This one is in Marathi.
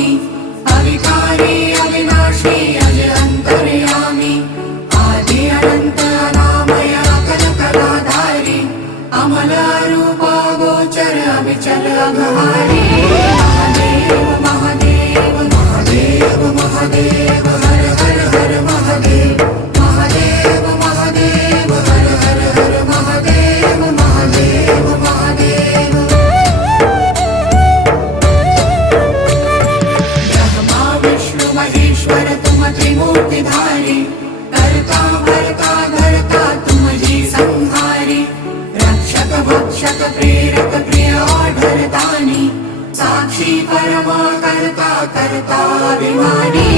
स्वामी अविकारी अविनाशी अज अंतर्यामी आदि अनंत अनामय अकल कलाधारी अमल रूप गोचर अविचल अघहारी महादेव महादेव महादेव महादेव हर हर हर महादेव महादेव महादेव हर हर हर महादेव महादेव महादेव ब्रह्मा विष्णु महेश्वर तुम त्रिमूर्तिधारी कर्ता भर्ता धर्ता तुम जी संहारी रक्षक भक्षक प्रेरक प्रिय आढरतानी साक्षी परमा कर्ता कर्ता अभिमानी